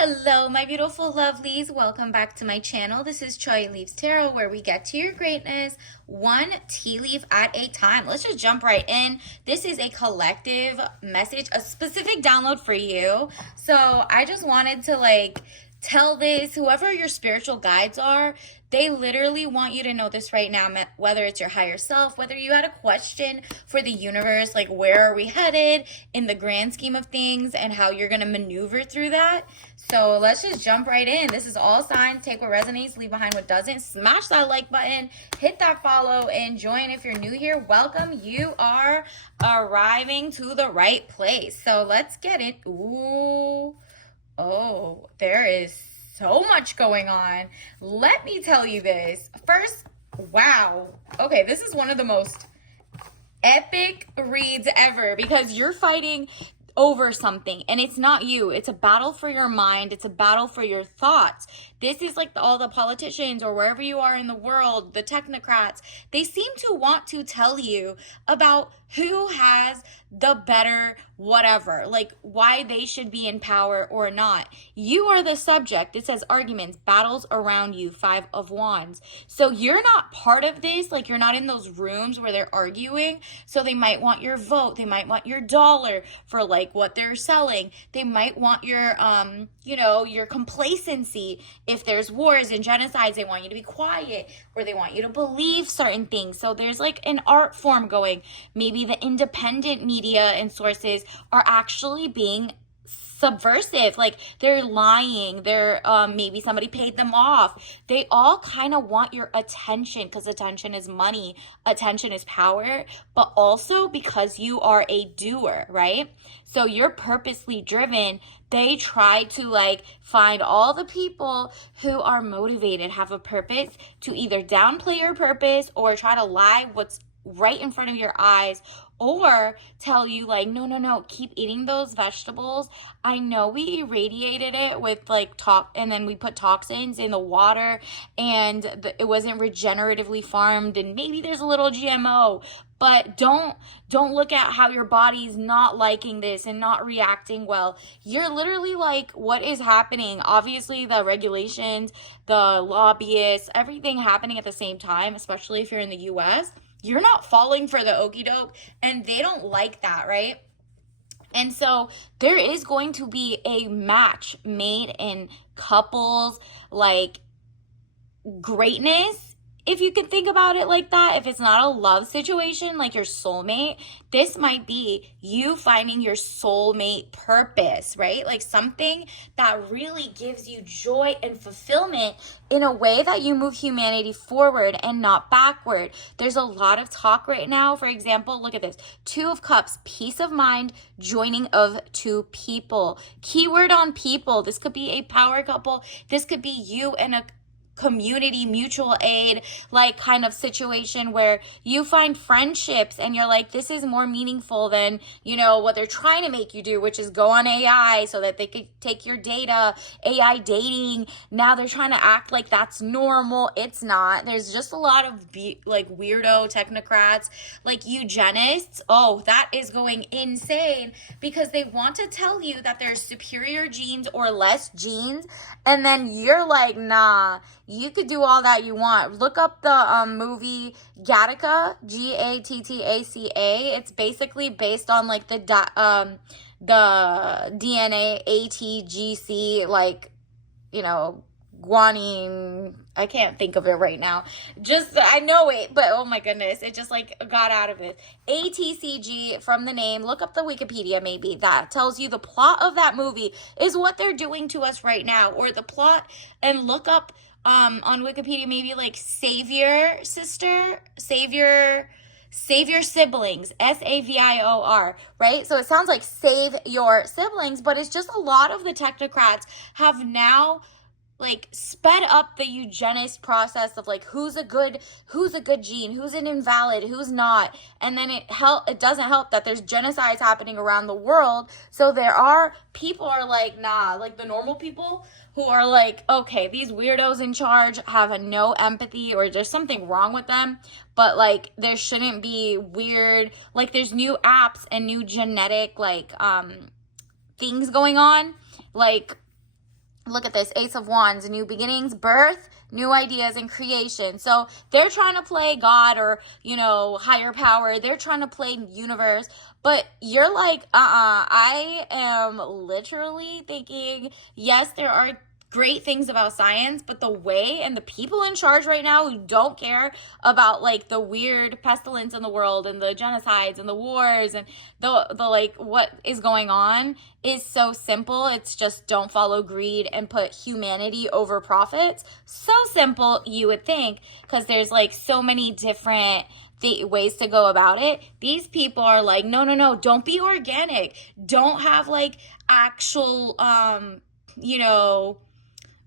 Hello, my beautiful lovelies. Welcome back to my channel. This is Choi Leaves Tarot, where we get to your greatness one tea leaf at a time. Let's just jump right in. This is a collective message, a specific download for you. So I just wanted to tell this, whoever your spiritual guides are, they literally want you to know this right now, whether it's your higher self, whether you had a question for the universe, like where are we headed in the grand scheme of things and how you're going to maneuver through that. So let's just jump right in. This is all signs. Take what resonates, leave behind what doesn't. Smash that like button, hit that follow, and join if you're new here. Welcome. You are arriving to the right place. So let's get it. Ooh. Oh, there is so much going on. Let me tell you this. First, wow. Okay, this is one of the most epic reads ever because you're fighting over something and it's not you. It's a battle for your mind. It's a battle for your thoughts. This is like all the politicians or wherever you are in the world, the technocrats, they seem to want to tell you about who has the better whatever, like why they should be in power or not. You are the subject. It says arguments, battles around you, 5 of Wands. So you're not part of this, like you're not in those rooms where they're arguing. So they might want your vote. They might want your dollar for like what they're selling. They might want your, your complacency. If there's wars and genocides, they want you to be quiet or they want you to believe certain things. So there's like an art form going. Maybe the independent media and sources are actually being subversive, like they're lying, they're maybe somebody paid them off. They all kind of want your attention because attention is money, attention is power, but also because you are a doer, right? So you're purposely driven. They try to find all the people who are motivated, have a purpose, to either downplay your purpose or try to lie what's right in front of your eyes, or tell you no, keep eating those vegetables. I know we irradiated it with and then we put toxins in the water and it wasn't regeneratively farmed and maybe there's a little GMO, but don't look at how your body's not liking this and not reacting well. You're literally what is happening? Obviously the regulations, the lobbyists, everything happening at the same time, especially if you're in the US. You're not falling for the okie doke, and they don't like that, right? And so there is going to be a match made in couples, greatness, if you can think about it like that. If it's not a love situation, like your soulmate, this might be you finding your soulmate purpose, right? Like something that really gives you joy and fulfillment in a way that you move humanity forward and not backward. There's a lot of talk right now. For example, look at this. 2 of Cups, peace of mind, joining of 2 people. Keyword on people. This could be a power couple. This could be you and a community mutual aid kind of situation where you find friendships and you're this is more meaningful than what they're trying to make you do, which is go on AI so that they could take your data. AI dating, now they're trying to act like that's normal. It's not. There's just a lot of weirdo technocrats, eugenists. Oh, that is going insane because they want to tell you that there's superior genes or less genes, and then you're nah, you could do all that you want. Look up the movie Gattaca, Gattaca. It's basically based on the DNA ATGC, guanine. I can't think of it right now. I know it, but oh my goodness, it just got out of it. ATCG from the name. Look up the Wikipedia, maybe that tells you the plot of that movie is what they're doing to us right now, or the plot. And look up on Wikipedia, maybe savior siblings, SAVIOR, right? So it sounds like save your siblings, but it's just a lot of the technocrats have now sped up the eugenist process of who's a good gene, who's an invalid, who's not. And then it doesn't help that there's genocides happening around the world. So there are people are nah, the normal people who are okay, these weirdos in charge have no empathy, or there's something wrong with them, but there shouldn't be weird, there's new apps and new genetic things going on, look at this, Ace of Wands, new beginnings, birth, new ideas, and creation. So they're trying to play God or, higher power. They're trying to play universe. But you're like, I am literally thinking, yes, there are great things about science, but the way and the people in charge right now who don't care about like the weird pestilence in the world and the genocides and the wars and the like what is going on is so simple. It's just don't follow greed and put humanity over profits. So simple, you would think, because there's like so many different ways to go about it. These people are like, no, don't be organic. Don't have like actual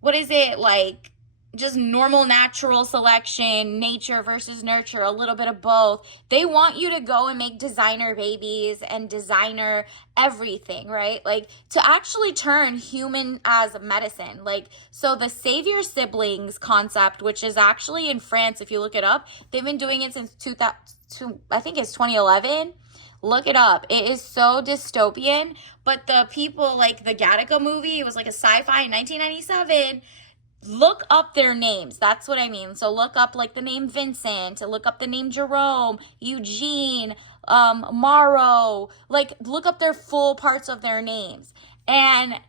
what is it, like just normal natural selection, nature versus nurture, a little bit of both. They want you to go and make designer babies and designer everything, right? Like to actually turn human as medicine. Like, so the Save Your Siblings concept, which is actually in France, if you look it up, they've been doing it since 2011. Look it up. It is so dystopian. But the people, like the Gattaca movie, it was like a sci-fi in 1997. Look up their names. That's what I mean. So look up like the name Vincent, look up the name Jerome, Eugene, Morrow. Like look up their full parts of their names. And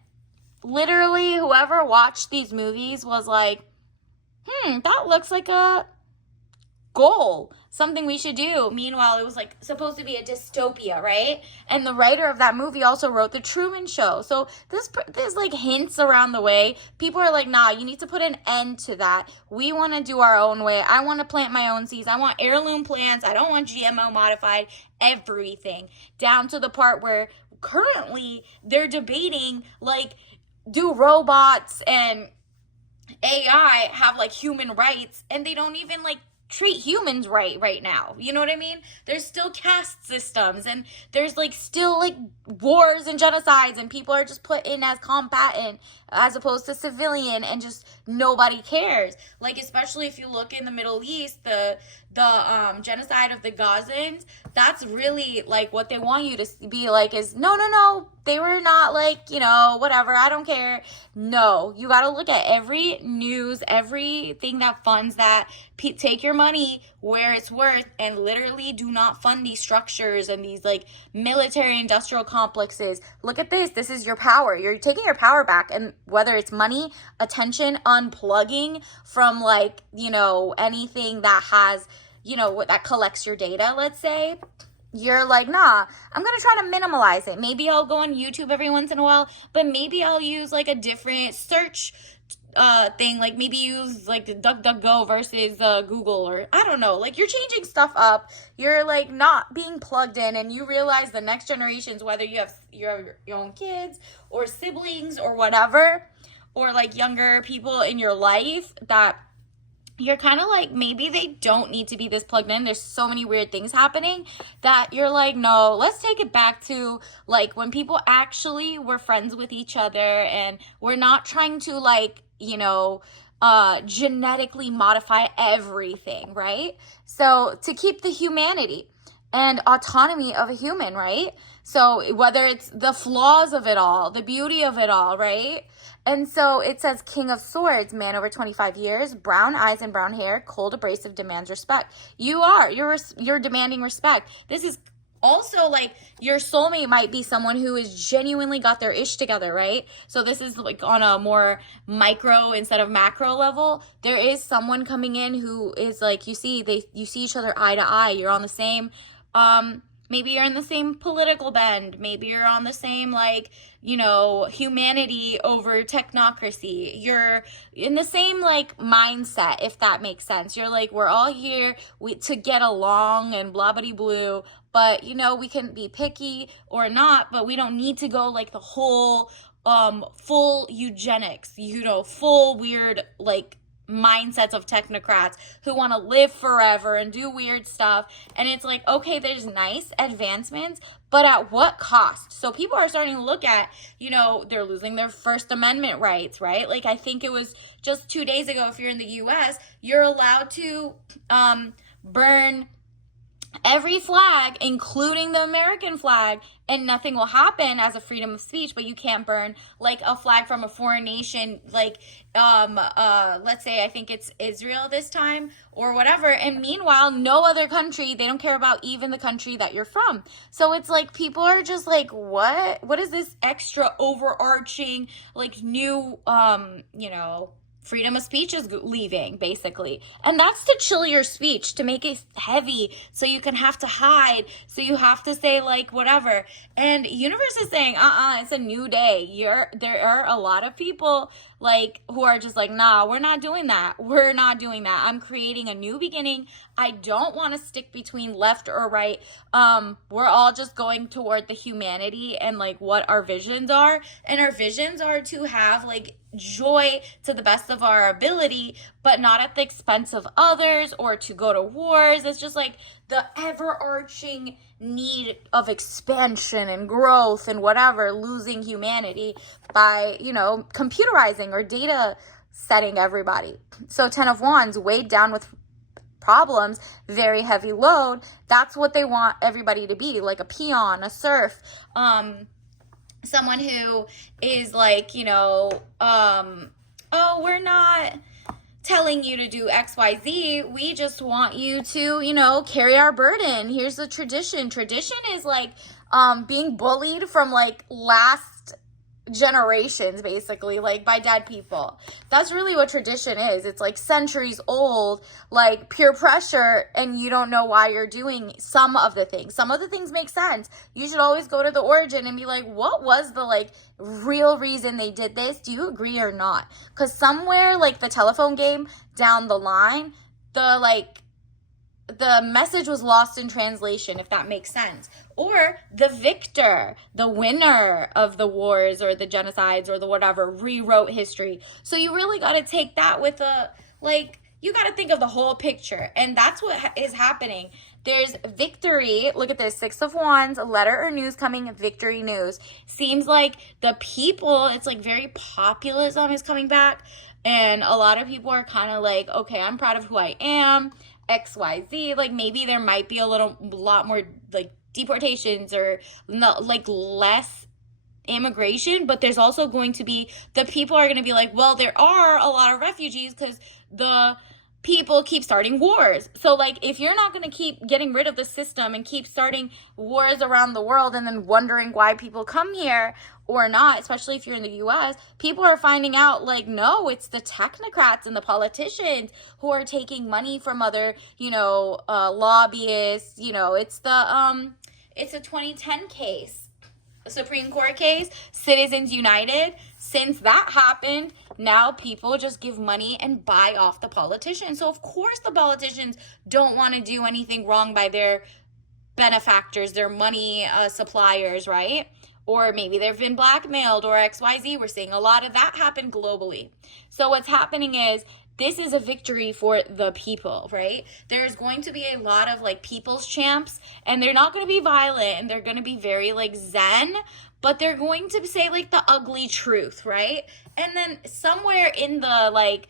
literally whoever watched these movies was like, that looks like a goal, something we should do. Meanwhile, it was like supposed to be a dystopia, right? And the writer of that movie also wrote The Truman Show. So there's like hints around the way. People are like, nah, you need to put an end to that. We want to do our own way. I want to plant my own seeds. I want heirloom plants. I don't want GMO modified everything, down to the part where currently they're debating like, do robots and AI have like human rights? And they don't even like treat humans right now. You know what I mean? There's still caste systems and there's like still like wars and genocides and people are just put in as combatant as opposed to civilian and just nobody cares. Like especially if you look in the Middle East, the genocide of the Gazans, that's really like what they want you to be like is no, they were not like, whatever, I don't care. No, you got to look at every news, everything that funds that. Take your money where it's worth and literally do not fund these structures and these like military industrial complexes. Look at this. This is your power. You're taking your power back. And whether it's money, attention, unplugging from like, anything that has, that collects your data, let's say. You're like, nah, I'm going to try to minimalize it. Maybe I'll go on YouTube every once in a while, but maybe I'll use like a different search thing, like maybe use like the DuckDuckGo versus Google, or I don't know, like you're changing stuff up. You're like not being plugged in, and you realize the next generations, whether you have your own kids or siblings or whatever, or like younger people in your life, that you're kind of like, maybe they don't need to be this plugged in. There's so many weird things happening that you're like, no, let's take it back to like when people actually were friends with each other and we're not trying to like, genetically modify everything, right? So to keep the humanity and autonomy of a human, right? So whether it's the flaws of it all, the beauty of it all, right? And so it says King of Swords, man over 25 years, brown eyes and brown hair, cold, abrasive, demands respect. You're demanding respect. This is also like your soulmate might be someone who is genuinely got their ish together, right? So this is like on a more micro instead of macro level. There is someone coming in who is like, you see each other eye to eye. You're on the same, maybe you're in the same political bend. Maybe you're on the same, like, humanity over technocracy. You're in the same, like, mindset, if that makes sense. You're like, we're all here to get along and blah, blah, blue. But, we can be picky or not, but we don't need to go, like, the whole full eugenics, full weird, like, mindsets of technocrats who want to live forever and do weird stuff. And it's like, okay, there's nice advancements, but at what cost? So people are starting to look at, they're losing their First Amendment rights, right? Like I think it was just 2 days ago, if you're in the US, you're allowed to burn every flag, including the American flag, and nothing will happen as a freedom of speech, but you can't burn like a flag from a foreign nation, like let's say I think it's Israel this time or whatever, and meanwhile no other country, they don't care about even the country that you're from. So it's like people are just like, what is this extra overarching like new freedom of speech is leaving, basically. And that's to chill your speech, to make it heavy so you can have to hide, so you have to say like whatever. And universe is saying, it's a new day. There are a lot of people like who are just like, nah, we're not doing that. We're not doing that. I'm creating a new beginning. I don't want to stick between left or right. We're all just going toward the humanity and like what our visions are. And our visions are to have like joy to the best of our ability, but not at the expense of others or to go to wars. It's just like the overarching need of expansion and growth and whatever, losing humanity by, computerizing or data setting everybody. So 10 of Wands, weighed down with problems, very heavy load. That's what they want everybody to be, like a peon, a serf, someone who is like, we're not telling you to do XYZ. We just want you to, carry our burden. Here's the tradition. Tradition is like being bullied from like last generations, basically, like by dead people. That's really what tradition is. It's like centuries old, like peer pressure, and you don't know why you're doing some of the things. Some of the things make sense. You should always go to the origin and be like, what was the like real reason they did this? Do you agree or not? Because somewhere like the telephone game down the line, the message was lost in translation, if that makes sense. Or the victor, the winner of the wars or the genocides or the whatever, rewrote history. So you really got to take that with you got to think of the whole picture. And that's what is happening. There's victory. Look at this, 6 of Wands, letter or news coming, victory news. Seems like the people, it's like very populism is coming back. And a lot of people are kind of like, okay, I'm proud of who I am. XYZ, like maybe there might be a lot more like deportations or not, like less immigration, but there's also going to be, the people are going to be like, well, there are a lot of refugees because the people keep starting wars. So like if you're not going to keep getting rid of the system and keep starting wars around the world and then wondering why people come here or not, especially if you're in the US, people are finding out like, no, it's the technocrats and the politicians who are taking money from other, lobbyists. It's a 2010 case. Supreme Court case, Citizens United. Since that happened, now people just give money and buy off the politicians. So of course the politicians don't want to do anything wrong by their benefactors, their money suppliers, right? Or maybe they've been blackmailed or XYZ. We're seeing a lot of that happen globally. So what's happening is, this is a victory for the people, right? There's going to be a lot of like people's champs, and they're not going to be violent, and they're going to be very like zen, but they're going to say like the ugly truth, right? And then somewhere in the like,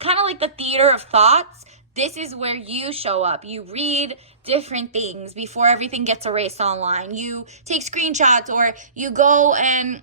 kind of like the theater of thoughts, this is where you show up. You read different things before everything gets erased online. You take screenshots, or you go and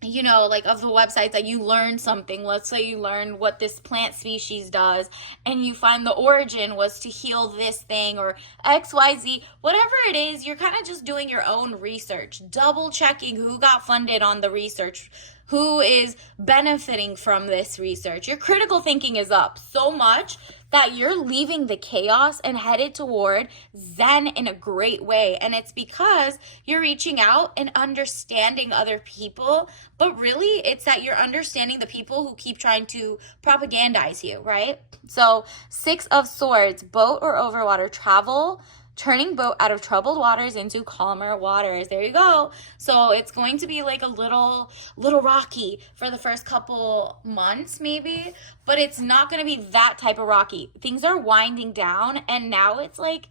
like of the websites that you learn something. Let's say you learn what this plant species does and you find the origin was to heal this thing or XYZ, whatever it is, you're kind of just doing your own research, double checking who got funded on the research, who is benefiting from this research. Your critical thinking is up so much that you're leaving the chaos and headed toward Zen in a great way. And it's because you're reaching out and understanding other people, but really it's that you're understanding the people who keep trying to propagandize you, right? So 6 of Swords, boat or overwater travel, turning boat out of troubled waters into calmer waters. There you go. So it's going to be like a little rocky for the first couple months maybe, but it's not going to be that type of rocky. Things are winding down, and now it's like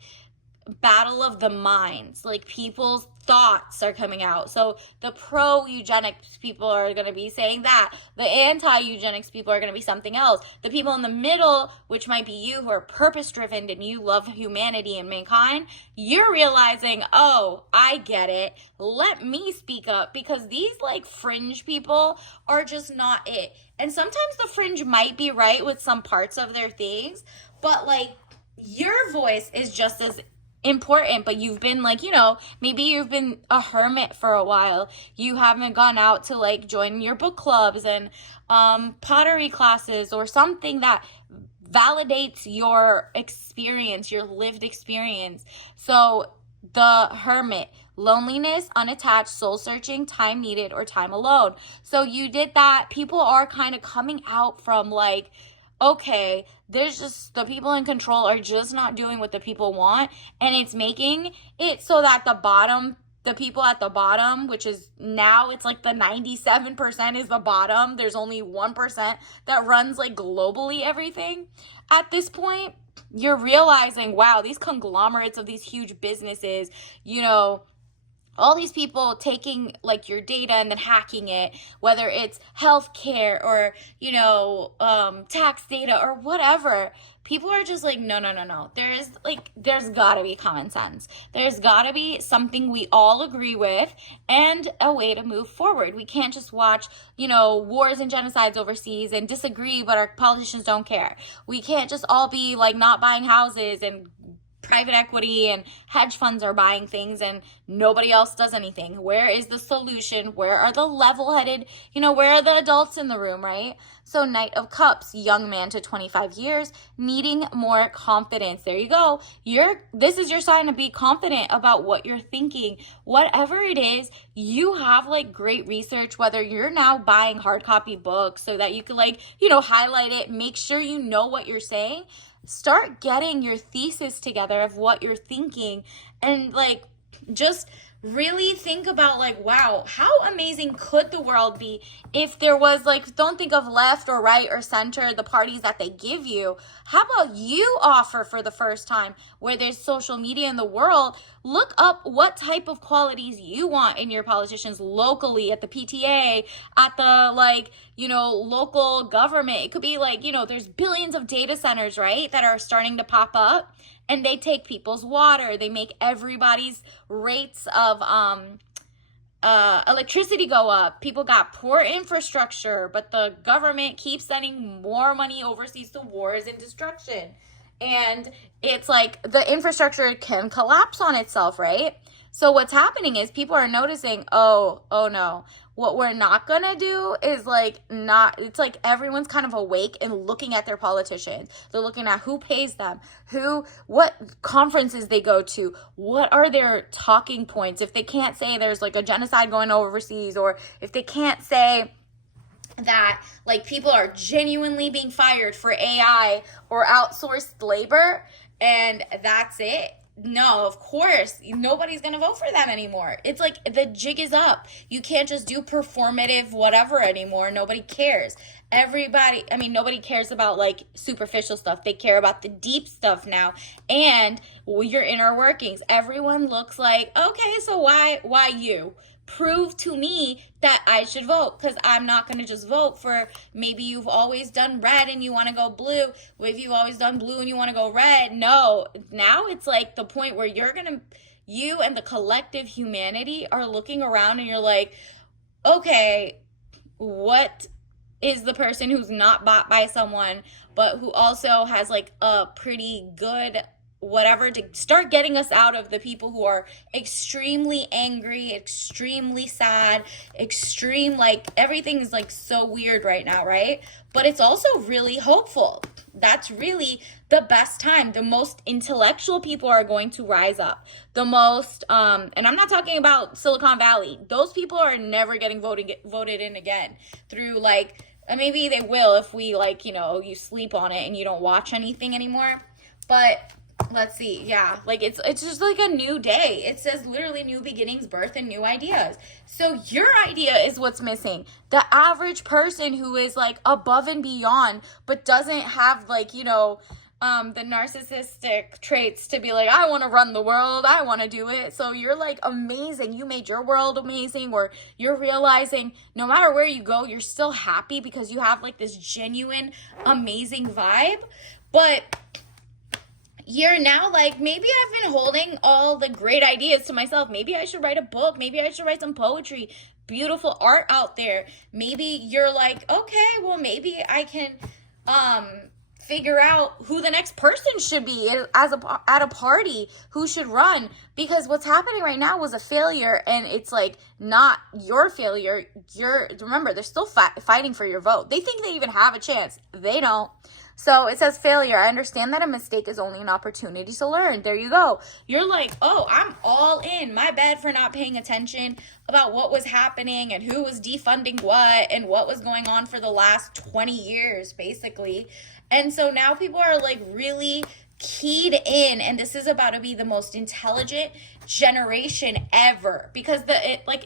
battle of the minds. Like, people's thoughts are coming out. So the pro eugenics people are going to be saying that. The anti eugenics people are going to be something else. The people in the middle, which might be you, who are purpose driven and you love humanity and mankind, you're realizing, oh, I get it. Let me speak up, because these like fringe people are just not it. And sometimes the fringe might be right with some parts of their things, but like, your voice is just as important. But you've been like, maybe you've been a hermit for a while. You haven't gone out to like join your book clubs and pottery classes or something that validates your experience, your lived experience. So the hermit, loneliness, unattached, soul searching, time needed, or time alone. So you did that. People are kind of coming out from like, okay, there's just the people in control are just not doing what the people want, and it's making it so that the people at the bottom, which is now it's like the 97% is the bottom. There's only 1% that runs like globally everything. At this point, you're realizing, wow, these conglomerates of these huge businesses, all these people taking like your data and then hacking it, whether it's healthcare or, tax data or whatever. People are just like, no. There's gotta be common sense. There's gotta be something we all agree with and a way to move forward. We can't just watch, wars and genocides overseas and disagree, but our politicians don't care. We can't just all be like not buying houses and private equity and hedge funds are buying things and nobody else does anything. Where is the solution? Where are the level-headed, where are the adults in the room, right? So Knight of Cups, young man to 25 years, needing more confidence. There you go. This is your sign to be confident about what you're thinking. Whatever it is, you have like great research, whether you're now buying hard copy books so that you can highlight it, make sure you know what you're saying. Start getting your thesis together of what you're thinking, and like just really think about like, wow, how amazing could the world be if there was like, don't think of left or right or center, the parties that they give you. How about you offer for the first time, where there's social media in the world, look up what type of qualities you want in your politicians locally, at the PTA, at the local government. It could be like, there's billions of data centers, right, that are starting to pop up. And they take people's water. They make everybody's rates of electricity go up. People got poor infrastructure, but the government keeps sending more money overseas to wars and destruction. And it's like the infrastructure can collapse on itself, right? So what's happening is people are noticing, oh no. What we're not going to do is it's like everyone's kind of awake and looking at their politicians. They're looking at who pays them, what conferences they go to, what are their talking points. If they can't say there's like a genocide going overseas, or if they can't say that like people are genuinely being fired for AI or outsourced labor, and that's it. No, of course, nobody's going to vote for them anymore. It's like the jig is up. You can't just do performative whatever anymore. Nobody cares. Nobody cares about like superficial stuff. They care about the deep stuff now and your inner workings. Everyone looks like, okay, so why you? Prove to me that I should vote, because I'm not going to just vote for, maybe you've always done red and you want to go blue. If you've always done blue and you want to go red, no. Now it's like the point where you and the collective humanity are looking around and you're like, okay, what is the person who's not bought by someone, but who also has like a pretty good whatever, to start getting us out of the people who are extremely angry, extremely sad, everything is like so weird right now, right? But it's also really hopeful. That's really the best time. The most intellectual people are going to rise up. The most, and I'm not talking about Silicon Valley. Those people are never getting voted in again through maybe they will if we you sleep on it and you don't watch anything anymore. But let's see. Yeah. It's just like a new day. It says literally new beginnings, birth, and new ideas. So your idea is what's missing. The average person who is above and beyond, but doesn't have the narcissistic traits to be like, I want to run the world, I want to do it. So you're like amazing, you made your world amazing, or you're realizing no matter where you go, you're still happy because you have like this genuine amazing vibe. But you're now like, maybe I've been holding all the great ideas to myself. Maybe I should write a book. Maybe I should write some poetry, beautiful art out there. Maybe you're like, okay, well, maybe I can figure out who the next person should be at a party, who should run, because what's happening right now was a failure, and it's like not your failure. Remember, they're still fighting for your vote. They think they even have a chance. They don't. So it says failure. I understand that a mistake is only an opportunity to learn. There you go. You're like, oh, I'm all in. My bad for not paying attention about what was happening and who was defunding what and what was going on for the last 20 years, basically. And so now people are like really keyed in, and this is about to be the most intelligent generation ever, because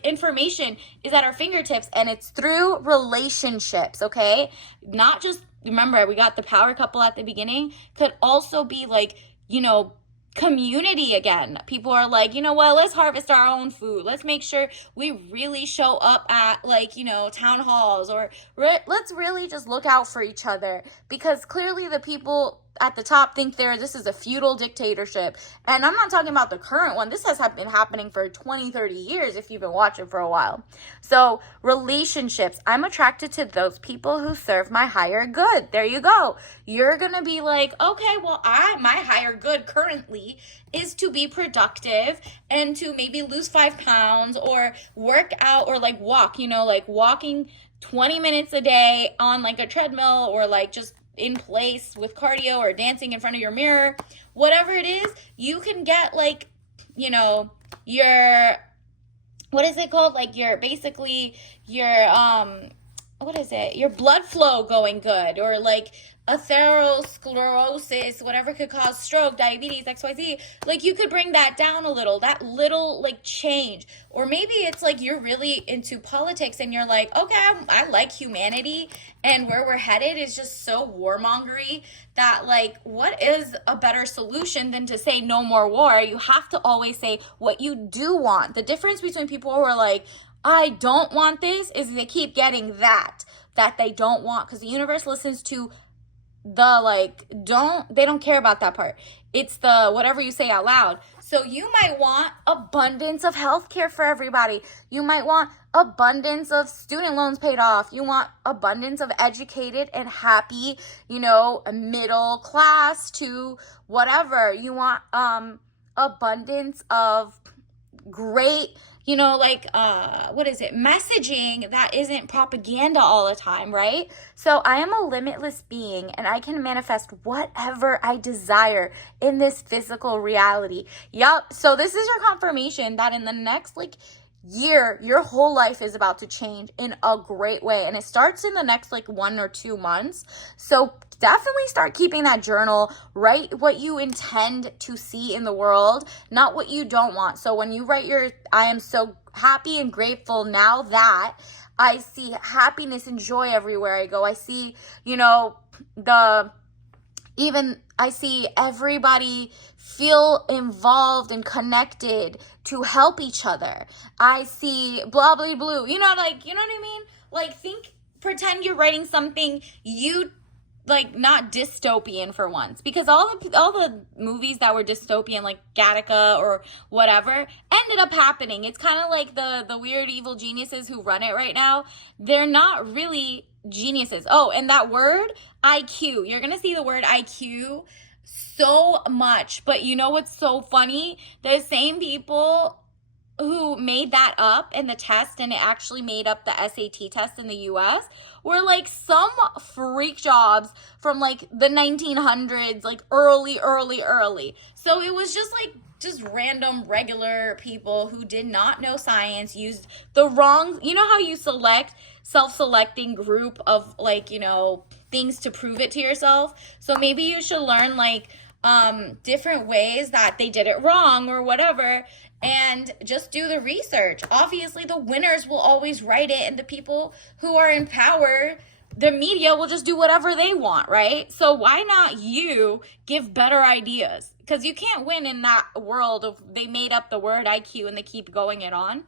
information is at our fingertips, and it's through relationships. Okay, not just, remember, we got the power couple at the beginning, could also be like, community again. People are like, you know what, let's harvest our own food. Let's make sure we really show up at town halls, or let's really just look out for each other, because clearly the people at the top think this is a feudal dictatorship. And I'm not talking about the current one. This has been happening for 20, 30 years if you've been watching for a while. So relationships, I'm attracted to those people who serve my higher good. There you go. You're going to be like, okay, well, my higher good currently is to be productive and to maybe lose 5 pounds or work out or like walk, like walking 20 minutes a day on like a treadmill, or like just in place with cardio, or dancing in front of your mirror. Whatever it is, you can get like, your, what is it called? Like your your blood flow going good, or like atherosclerosis, whatever could cause stroke, diabetes, XYZ. Like you could bring that down a little, that little like change. Or maybe it's like you're really into politics and you're like, okay, I like humanity, and where we're headed is just so warmongery that like, what is a better solution than to say no more war? You have to always say what you do want. The difference between people who are like, I don't want this, is they keep getting that they don't want, because the universe listens to the they don't care about that part. It's the whatever you say out loud. So you might want abundance of healthcare for everybody. You might want abundance of student loans paid off. You want abundance of educated and happy, middle class to whatever. You want abundance of great, messaging that isn't propaganda all the time, right? So I am a limitless being, and I can manifest whatever I desire in this physical reality. Yup. So this is your confirmation that in the next year, your whole life is about to change in a great way. And it starts in the next 1 or 2 months. So definitely start keeping that journal. Write what you intend to see in the world, not what you don't want. So when you write I am so happy and grateful now that I see happiness and joy everywhere I go. I see, I see everybody feel involved and connected to help each other. I see blah, blah, blue. You know what I mean? Pretend you're writing something not dystopian for once, because all the movies that were dystopian, like Gattaca or whatever, ended up happening. It's kind of like the weird evil geniuses who run it right now. They're not really geniuses. Oh, and that word IQ, you're gonna see the word IQ so much. But you know what's so funny? The same people who made that up in the test, and it actually made up the SAT test in the US, were some freak jobs from the 1900s, early. So it was just random regular people who did not know science, used the wrong, how you self-selecting group of things to prove it to yourself. So maybe you should learn different ways that they did it wrong or whatever, and just do the research. Obviously, the winners will always write it, and the people who are in power, the media will just do whatever they want, right? So why not you give better ideas? Because you can't win in that world of they made up the word IQ and they keep going it on.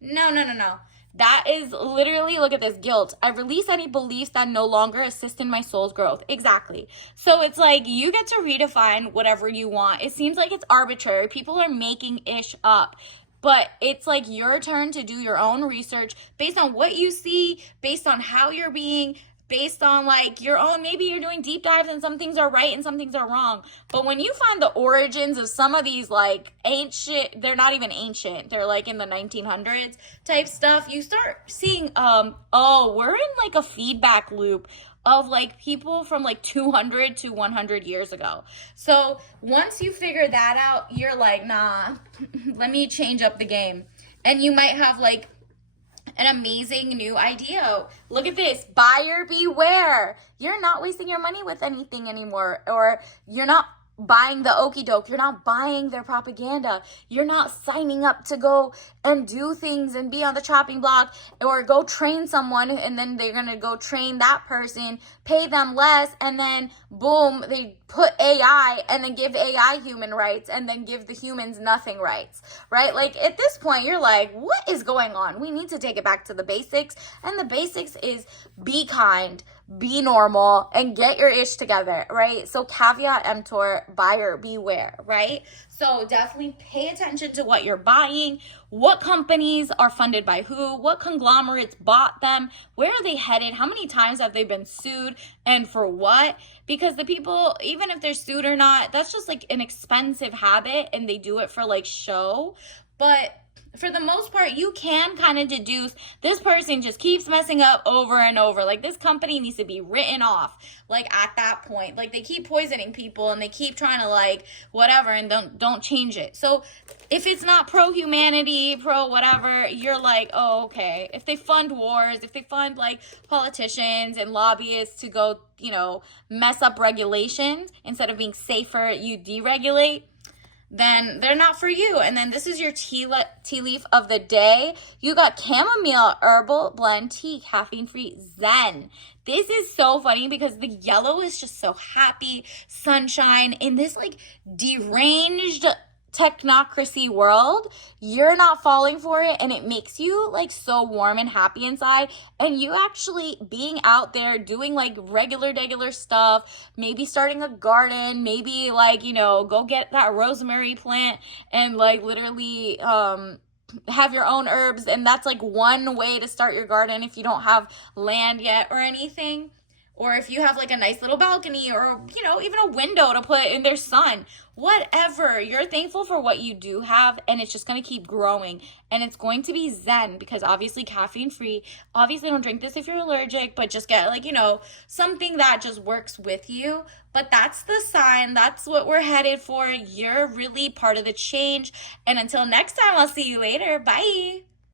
No, no, no, no. That is literally, look at this, guilt. I release any beliefs that no longer assist in my soul's growth. Exactly. So it's like you get to redefine whatever you want. It seems like it's arbitrary. People are making ish up. But it's like your turn to do your own research based on what you see, based on how you're being, based on like your own, maybe you're doing deep dives and some things are right and some things are wrong. But when you find the origins of some of these like ancient, they're not even ancient, they're like in the 1900s type stuff, you start seeing, oh, we're in like a feedback loop of like people from like 200 to 100 years ago. So once you figure that out, you're like, nah, let me change up the game. And you might have like an amazing new idea. Look at this, buyer beware. You're not wasting your money with anything anymore, or you're not buying the okie doke. You're not buying their propaganda. You're not signing up to go and do things and be on the chopping block or go train someone and then they're going to go train that person, pay them less, and then boom, they put AI and then give AI human rights and then give the humans nothing rights, right? Like at this point, you're like, what is going on? We need to take it back to the basics. And the basics is be kind, be normal, and get your ish together, right? So caveat emptor, buyer beware, right? So definitely pay attention to what you're buying, what companies are funded by who, what conglomerates bought them, where are they headed, how many times have they been sued, and for what? Because the people, even if they're sued or not, that's just like an expensive habit and they do it for like show. But for the most part, you can kind of deduce this person just keeps messing up over and over. Like this company needs to be written off. Like at that point, like they keep poisoning people and they keep trying to like whatever and don't change it. So if it's not pro humanity, pro whatever, you're like, oh, okay. If they fund wars, if they fund like politicians and lobbyists to go, you know, mess up regulations instead of being safer, you deregulate, then they're not for you. And then this is your tea leaf of the day. You got chamomile herbal blend tea, caffeine free, zen. This is so funny because the yellow is just so happy, sunshine. In this like deranged technocracy world, you're not falling for it, and it makes you like so warm and happy inside. And you actually being out there doing like regular stuff, maybe starting a garden, maybe like, you know, go get that rosemary plant and like literally have your own herbs. And that's like one way to start your garden if you don't have land yet or anything. Or if you have like a nice little balcony or, you know, even a window to put in their sun, whatever. You're thankful for what you do have, and it's just going to keep growing. And it's going to be zen because obviously caffeine free. Obviously don't drink this if you're allergic, but just get like, you know, something that just works with you. But that's the sign. That's what we're headed for. You're really part of the change. And until next time, I'll see you later. Bye.